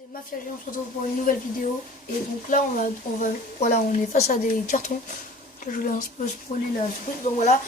C'est Mafia G, on se retrouve pour une nouvelle vidéo. Et donc là, on est face à des cartons. Je voulais un peu spoiler la surprise. Donc voilà,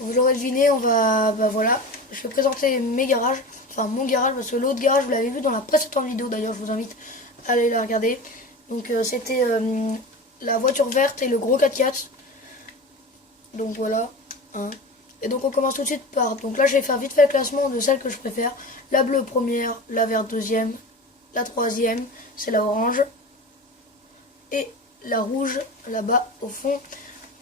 vous l'aurez deviné, voilà. Je vais présenter mes garages, enfin mon garage, parce que l'autre garage, vous l'avez vu dans la précédente vidéo. D'ailleurs, je vous invite à aller la regarder. Donc c'était la voiture verte et le gros 4x4. Donc voilà. Hein. Et donc on commence tout de suite par... Donc là, je vais faire vite fait le classement de celles que je préfère. La bleue première, la verte deuxième. La troisième, c'est la orange. Et la rouge, là-bas, au fond,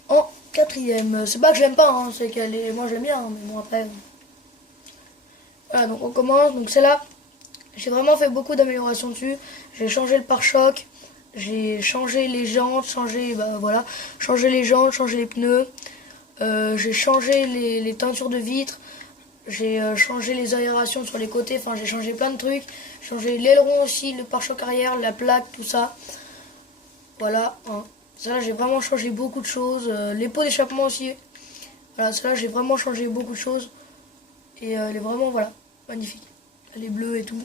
en quatrième. C'est pas que je l'aime pas, hein, c'est qu'elle est... Moi, je l'aime bien, hein, mais bon, après... Voilà, donc on commence. Donc celle-là, j'ai vraiment fait beaucoup d'améliorations dessus. J'ai changé le pare-choc. J'ai changé les jantes, changé les pneus. J'ai changé les teintures de vitres. J'ai changé les aérations sur les côtés, enfin j'ai changé plein de trucs. J'ai changé l'aileron aussi, le pare-choc arrière, la plaque, tout ça. Voilà, hein. Ça là j'ai vraiment changé beaucoup de choses. Les pots d'échappement aussi. Voilà, ça là j'ai vraiment changé beaucoup de choses. Et elle est vraiment, voilà, magnifique. Elle est bleue et tout.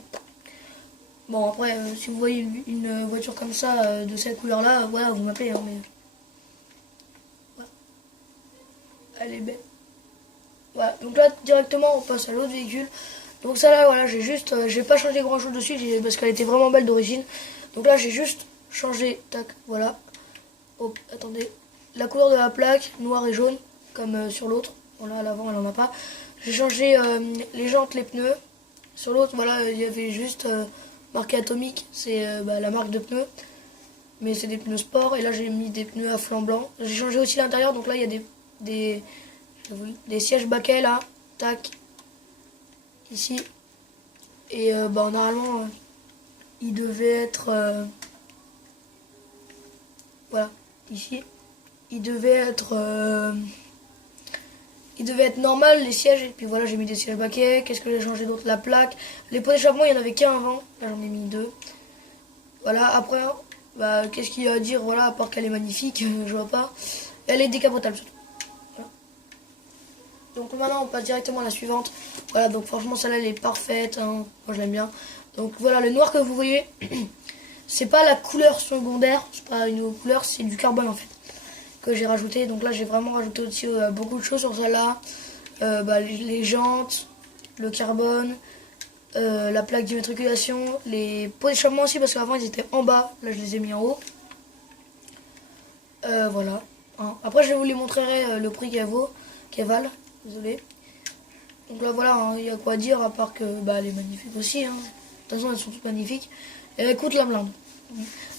Bon après, si vous voyez une voiture comme ça, de cette couleur là, voilà, vous m'appelez, hein, mais... Voilà. Elle est belle. Voilà, donc là directement on passe à l'autre véhicule. Donc ça là, voilà, j'ai pas changé grand chose dessus parce qu'elle était vraiment belle d'origine. Donc là j'ai juste changé, tac, voilà. Hop, attendez, la couleur de la plaque, noir et jaune, comme sur l'autre. Voilà, à l'avant elle en a pas. J'ai changé les jantes, les pneus. Sur l'autre, voilà, il y avait juste marqué Atomique, c'est la marque de pneus. Mais c'est des pneus sport, et là j'ai mis des pneus à flanc blanc. J'ai changé aussi l'intérieur, donc là il y a des sièges baquets là, tac, ici. Et normalement il devait être voilà, ici il devait être normal les sièges. Et puis voilà, j'ai mis des sièges baquets. Qu'est-ce que j'ai changé d'autre? La plaque, les pots d'échappement, il y en avait qu'un avant, là j'en ai mis deux. Voilà, après qu'est-ce qu'il y a à dire? Voilà, à part qu'elle est magnifique, je vois pas. Elle est décapotable surtout. Donc maintenant on passe directement à la suivante. Voilà, donc franchement celle-là elle est parfaite, hein. Moi je l'aime bien. Donc voilà, le noir que vous voyez, c'est pas la couleur secondaire, c'est pas une autre couleur, c'est du carbone en fait, que j'ai rajouté. Donc là j'ai vraiment rajouté aussi beaucoup de choses sur celle-là. Les jantes, le carbone, la plaque d'immatriculation, les pots d'échappement aussi, parce qu'avant ils étaient en bas, là je les ai mis en haut. Voilà. Hein. Après je vous les montrerai le prix qu'elles valent. Désolé. Donc là voilà, hein, il y a quoi dire à part que elle est magnifique aussi. Hein. De toute façon elles sont toutes magnifiques. Et elle coûte la blinde.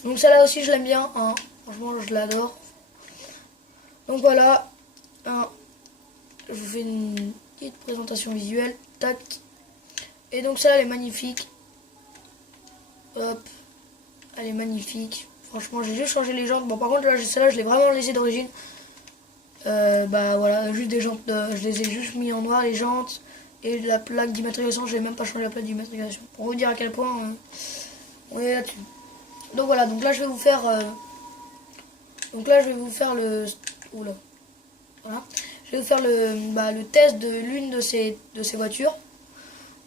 Donc celle-là aussi je l'aime bien. Hein. Franchement je l'adore. Donc voilà. Hein. Je vous fais une petite présentation visuelle. Tac. Et donc celle-là elle est magnifique. Hop. Elle est magnifique. Franchement j'ai juste changé les jantes. Bon par contre là celle-là je l'ai vraiment laissée d'origine. Voilà, juste des jantes, je les ai juste mis en noir les jantes, et la plaque d'immatriculation, j'ai même pas changé la plaque d'immatriculation, pour vous dire à quel point on est là-dessus. Donc voilà, donc là je vais vous faire le oula, voilà, je vais vous faire le test de l'une de ces voitures,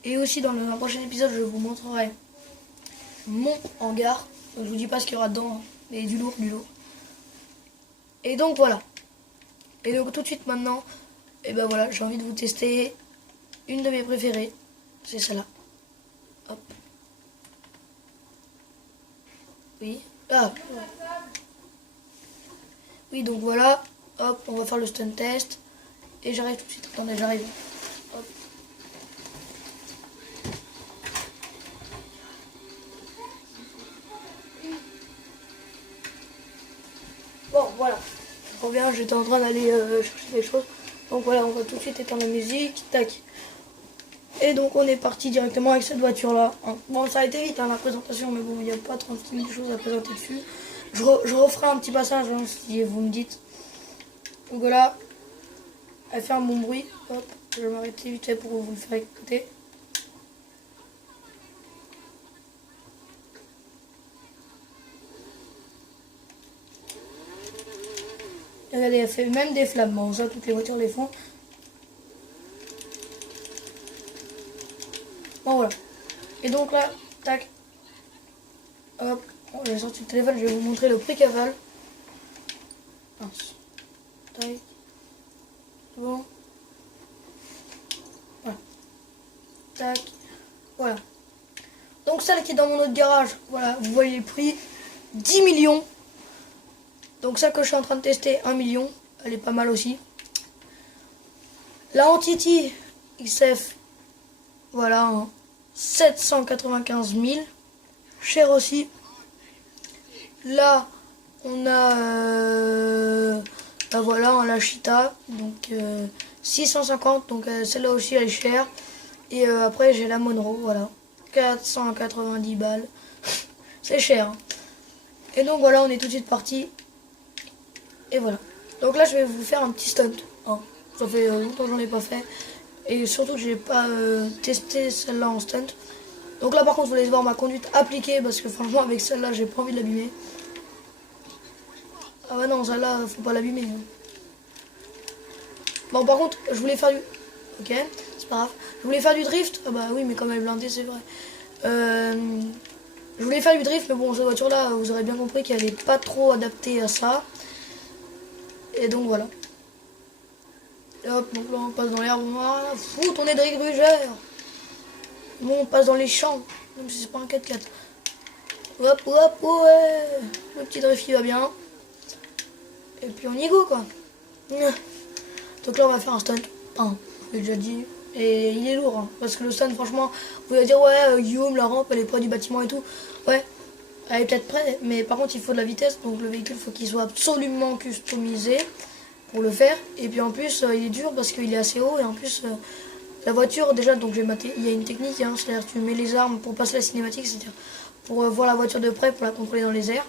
et aussi dans un prochain épisode je vous montrerai mon hangar. Donc, je vous dis pas ce qu'il y aura dedans, hein, mais du lourd. Et donc voilà. Et donc tout de suite maintenant, voilà, j'ai envie de vous tester une de mes préférées, c'est celle-là. Hop. Oui. Ah. Oui, donc voilà. Hop, on va faire le stun test. Et j'arrive tout de suite. Attendez, j'arrive. Hop. Bon, voilà. Je reviens, j'étais en train d'aller chercher des choses. Donc voilà, on va tout de suite éteindre la musique. Tac. Et donc on est parti directement avec cette voiture là. Bon, ça a été vite, hein, la présentation, mais bon, il n'y a pas 36 000 choses à présenter dessus. Je referai un petit passage, hein, si vous me dites. Donc voilà, elle fait un bon bruit. Hop, je vais m'arrêter vite fait pour vous le faire écouter. Regardez, elle fait même des flammes. Bon, ça, toutes les voitures les font. Bon, voilà. Et donc là, tac. Hop, bon, j'ai sorti le téléphone, je vais vous montrer le prix qu'elle valent. Mince. Taille. Bon. Voilà. Tac. Voilà. Donc celle qui est dans mon autre garage, voilà, vous voyez le prix. 10 millions. Donc celle que je suis en train de tester, 1 million. Elle est pas mal aussi. La Entity XF, voilà, hein, 795 000. Cher aussi. Là, on a bah voilà, hein, la Cheetah, donc 650, donc celle-là aussi elle est chère. Et après j'ai la Monroe, voilà, 490 balles. C'est cher. Hein. Et donc voilà, on est tout de suite parti. Et voilà. Donc là je vais vous faire un petit stunt. Hein. Ça fait longtemps que j'en ai pas fait. Et surtout que j'ai pas testé celle-là en stunt. Donc là par contre vous allez voir ma conduite appliquée parce que franchement avec celle-là j'ai pas envie de l'abîmer. Ah ouais non, celle-là faut pas l'abîmer. Hein. Bon par contre je voulais faire du... Ok, c'est pas grave. Je voulais faire du drift. Ah bah oui mais comme elle est blindée c'est vrai. Je voulais faire du drift mais bon cette voiture là vous aurez bien compris qu'elle est pas trop adaptée à ça. Et donc voilà. Et hop, donc là on passe dans l'herbe. Voilà, fout, on est Drake Brugère. Bon, on passe dans les champs. Même si c'est pas un 4x4. Hop, hop, ouais. Le petit drift qui va bien. Et puis on y go quoi. Donc là on va faire un stunt. Je l'ai déjà dit. Et il est lourd. Hein, parce que le stunt franchement, vous allez dire ouais Guillaume, la rampe elle est près du bâtiment et tout. Ouais. Elle est peut-être prête. Mais par contre il faut de la vitesse. Donc le véhicule faut qu'il soit absolument customisé. Pour le faire, et puis en plus il est dur parce qu'il est assez haut, et en plus la voiture déjà, donc j'ai maté, il y a une technique, hein, c'est-à-dire tu mets les armes pour passer la cinématique, c'est-à-dire pour voir la voiture de près, pour la contrôler dans les airs,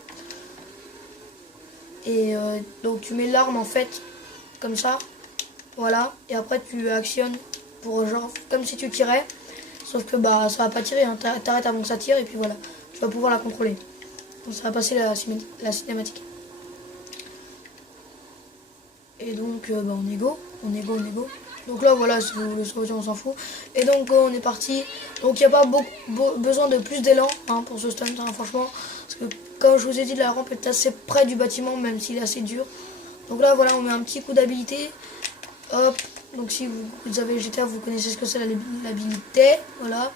et donc tu mets l'arme en fait comme ça, voilà, et après tu actionnes pour genre comme si tu tirais, sauf que bah ça va pas tirer, hein, t'arrêtes avant que ça tire, et puis voilà, tu vas pouvoir la contrôler, donc ça va passer la cinématique. Et donc bah, on est go. Donc là voilà, si vous voulez sauter, on s'en fout. Et donc on est parti. Donc il n'y a pas besoin de plus d'élan hein, pour ce stunt, hein, franchement. Parce que comme je vous ai dit, la rampe est assez près du bâtiment, même s'il est assez dur. Donc là voilà, on met un petit coup d'habilité. Hop, donc si vous avez GTA, vous connaissez ce que c'est l'habilité. Voilà.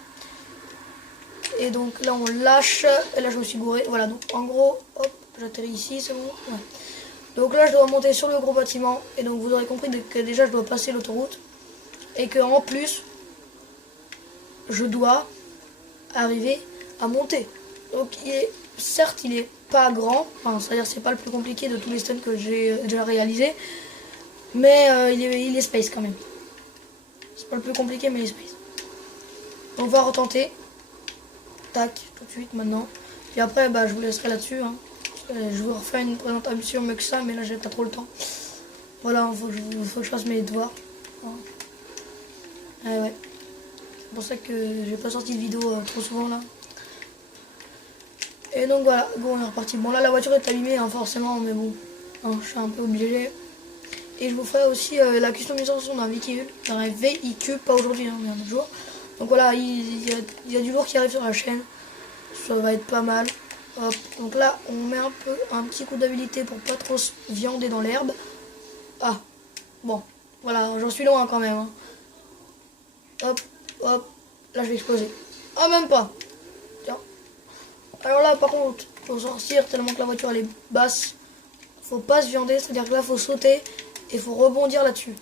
Et donc là on lâche. Et là je me suis gouré. Voilà, donc en gros, hop, j'atterris ici, c'est bon. Ouais. Donc là je dois monter sur le gros bâtiment et donc vous aurez compris que déjà je dois passer l'autoroute et que en plus je dois arriver à monter. Donc certes il est pas grand, enfin, c'est-à-dire c'est pas le plus compliqué de tous les stunts que j'ai déjà réalisé, mais il est space quand même. C'est pas le plus compliqué mais il est space. On va retenter. Tac, tout de suite maintenant. Puis après bah, je vous laisserai là-dessus. Hein. Je vous refais une présentation mieux que ça, mais là j'ai pas trop le temps. Voilà, il faut que je fasse mes devoirs. Ah ouais. C'est pour ça que j'ai pas sorti de vidéo trop souvent là. Et donc voilà, bon, on est reparti. Bon là la voiture est abîmée hein, forcément, mais bon, hein, je suis un peu obligé. Et je vous ferai aussi la customisation d'un véhicule, pas aujourd'hui, hein, mais un autre jour. Donc voilà, il y a du lourd qui arrive sur la chaîne. Ça va être pas mal. Hop, donc là on met un petit coup d'habilité pour pas trop se viander dans l'herbe. Ah, bon, voilà, j'en suis loin quand même. Hein. Hop, hop, là je vais exploser. Ah, même pas. Tiens. Alors là par contre, faut sortir tellement que la voiture elle est basse. Faut pas se viander, c'est-à-dire que là faut sauter et faut rebondir là-dessus.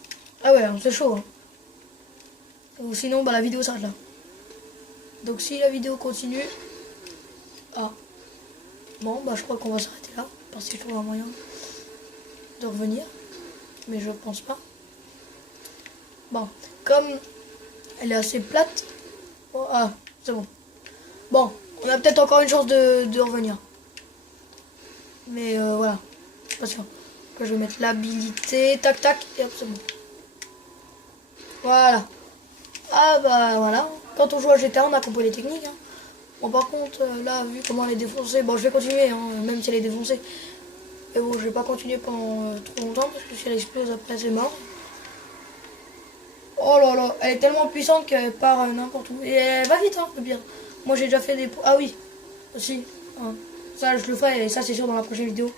Ah ouais, c'est chaud. Hein. Ou sinon bah, la vidéo s'arrête là. Donc si la vidéo continue... Ah. Bon, bah je crois qu'on va s'arrêter là, parce que je trouve un moyen de revenir, mais je pense pas. Bon, comme elle est assez plate, oh, ah, c'est bon. Bon, on a peut-être encore une chance de revenir. Mais voilà, pas sûr. Je vais mettre l'habilité, tac tac, et hop, c'est bon. Voilà. Ah bah voilà, quand on joue à GTA, on a compris les techniques. Hein. Bon par contre là vu comment elle est défoncée, bon je vais continuer hein, même si elle est défoncée. Et bon je vais pas continuer pendant trop longtemps parce que si elle explose après c'est mort. Oh là là, elle est tellement puissante qu'elle part n'importe où. Et elle va vite hein, le pire. Moi j'ai déjà fait des... Ah oui, aussi. Hein. Ça je le ferai et ça c'est sûr dans la prochaine vidéo.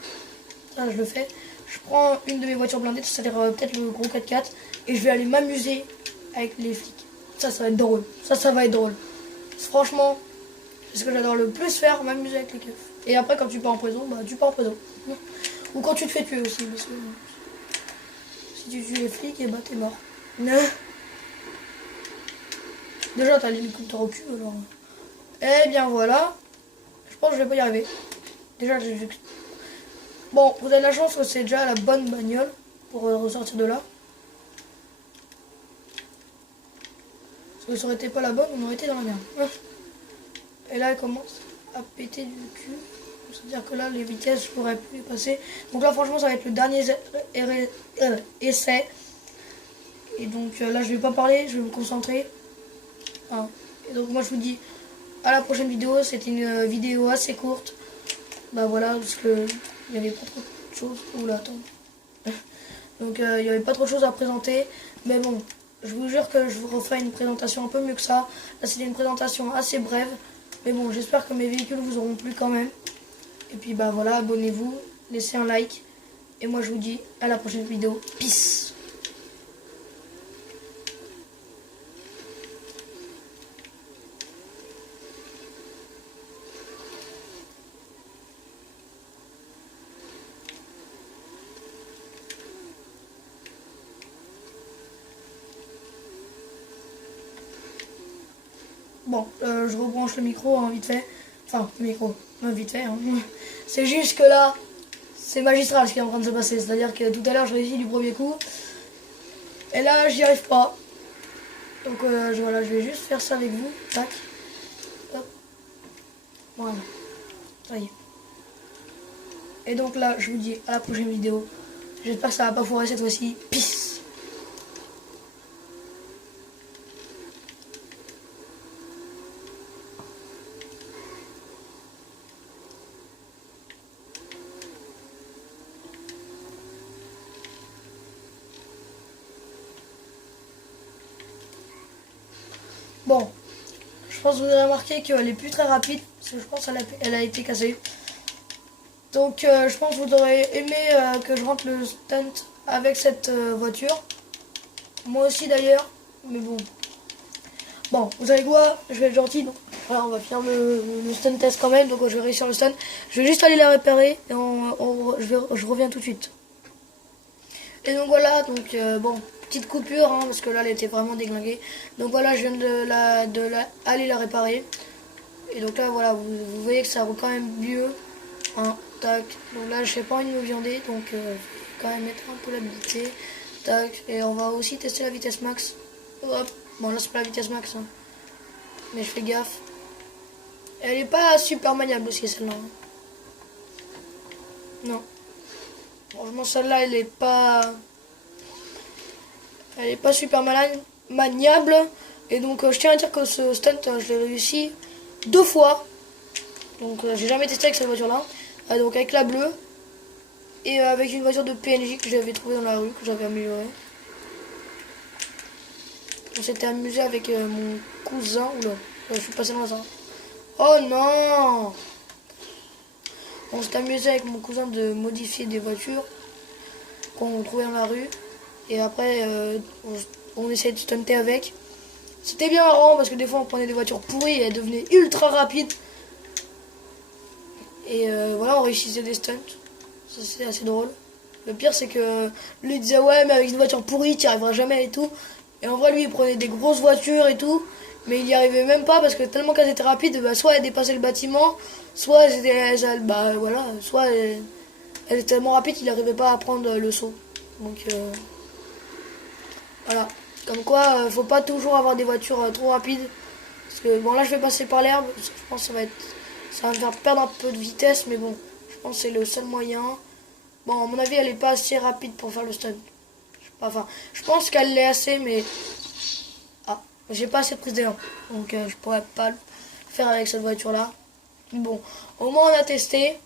Ça je le fais. Je prends une de mes voitures blindées, c'est-à-dire peut-être le gros 4x4, et je vais aller m'amuser avec les flics. Ça va être drôle. Ça va être drôle. Franchement, c'est ce que j'adore le plus faire, m'amuser avec les keufs. Et après quand tu pars en prison, bah tu pars en prison. Ou quand tu te fais tuer aussi, parce que si tu tues les flics, et bah t'es mort. Déjà t'as l'hélicoptère au cul alors. Eh bien voilà. Je pense que je vais pas y arriver. Déjà j'ai... Bon, vous avez de la chance que c'est déjà la bonne bagnole pour ressortir de là. Parce que ça aurait été pas la bonne, on aurait été dans la merde. Et là elle commence à péter du cul. C'est-à-dire que là les vitesses je pourrais plus les passer. Donc là franchement ça va être le dernier essai. Et donc là je vais pas parler, je vais me concentrer. Hein. Et donc moi je vous dis à la prochaine vidéo. C'était une vidéo assez courte. Bah voilà, parce que il n'y avait pas trop de choses. Oula, attends. Donc il n'y avait pas trop de choses à présenter. Mais bon, je vous jure que je vous referai une présentation un peu mieux que ça. Là c'était une présentation assez brève. Mais bon, j'espère que mes véhicules vous auront plu quand même. Et puis bah voilà, abonnez-vous, laissez un like. Et moi je vous dis à la prochaine vidéo. Peace. Bon, je rebranche le micro hein, vite fait. Enfin, le micro, vite fait. Hein. C'est juste que là, c'est magistral ce qui est en train de se passer. C'est-à-dire que tout à l'heure, je réussis du premier coup. Et là, j'y arrive pas. Donc voilà, je vais juste faire ça avec vous. Tac. Hop. Voilà. Ça y est. Et donc là, je vous dis à la prochaine vidéo. J'espère que ça va pas foirer cette fois-ci. Peace. Bon, je pense que vous avez remarqué qu'elle est plus très rapide, parce que je pense qu'elle a été cassée. Donc je pense que vous aurez aimé que je rentre le stunt avec cette voiture. Moi aussi d'ailleurs, mais bon. Bon, vous savez quoi, je vais être gentil, donc voilà, on va faire le stunt test quand même, donc je vais réussir le stunt. Je vais juste aller la réparer et je reviens tout de suite. Et donc voilà, donc bon, petite coupure, hein, parce que là elle était vraiment déglinguée. Donc voilà, je viens aller la réparer. Et donc là voilà, vous voyez que ça roule quand même mieux. Hein, tac. Donc là je n'ai pas envie de me viander, donc je vais quand même mettre un peu l'habilité. Tac. Et on va aussi tester la vitesse max. Hop. Bon là c'est pas la vitesse max, hein, mais je fais gaffe. Elle est pas super maniable aussi celle-là. Hein. Non. Franchement celle-là elle est pas super maniable. Et donc je tiens à dire que ce stunt je l'ai réussi 2 fois. Donc j'ai jamais testé avec cette voiture là. Donc avec la bleue. Et avec une voiture de PNJ que j'avais trouvée dans la rue, que j'avais améliorée. On s'était amusé avec mon cousin. Oula, je suis passé dans un. Oh non! On s'est amusé avec mon cousin de modifier des voitures qu'on trouvait dans la rue. Et après, on essayait de stunter avec. C'était bien marrant parce que des fois on prenait des voitures pourries et elles devenaient ultra rapides. Et voilà, on réussissait des stunts. Ça c'est assez drôle. Le pire c'est que lui il disait ouais mais avec une voiture pourrie tu n'y arriveras jamais et tout. Et en vrai lui il prenait des grosses voitures et tout. Mais il n'y arrivait même pas parce que tellement qu'elles étaient rapides, bah, soit elles dépassaient le bâtiment, soit soit elles étaient tellement rapides qu'il n'arrivait pas à prendre le saut. Donc voilà. Comme quoi, faut pas toujours avoir des voitures trop rapides. Parce que bon là je vais passer par l'herbe, parce que je pense que ça va me faire perdre un peu de vitesse, mais bon, je pense que c'est le seul moyen. Bon, à mon avis, elle est pas assez rapide pour faire le stunt. Enfin, je pense qu'elle l'est assez, mais j'ai pas assez de prise d'élan, donc je pourrais pas le faire avec cette voiture là. Bon, au moins on a testé.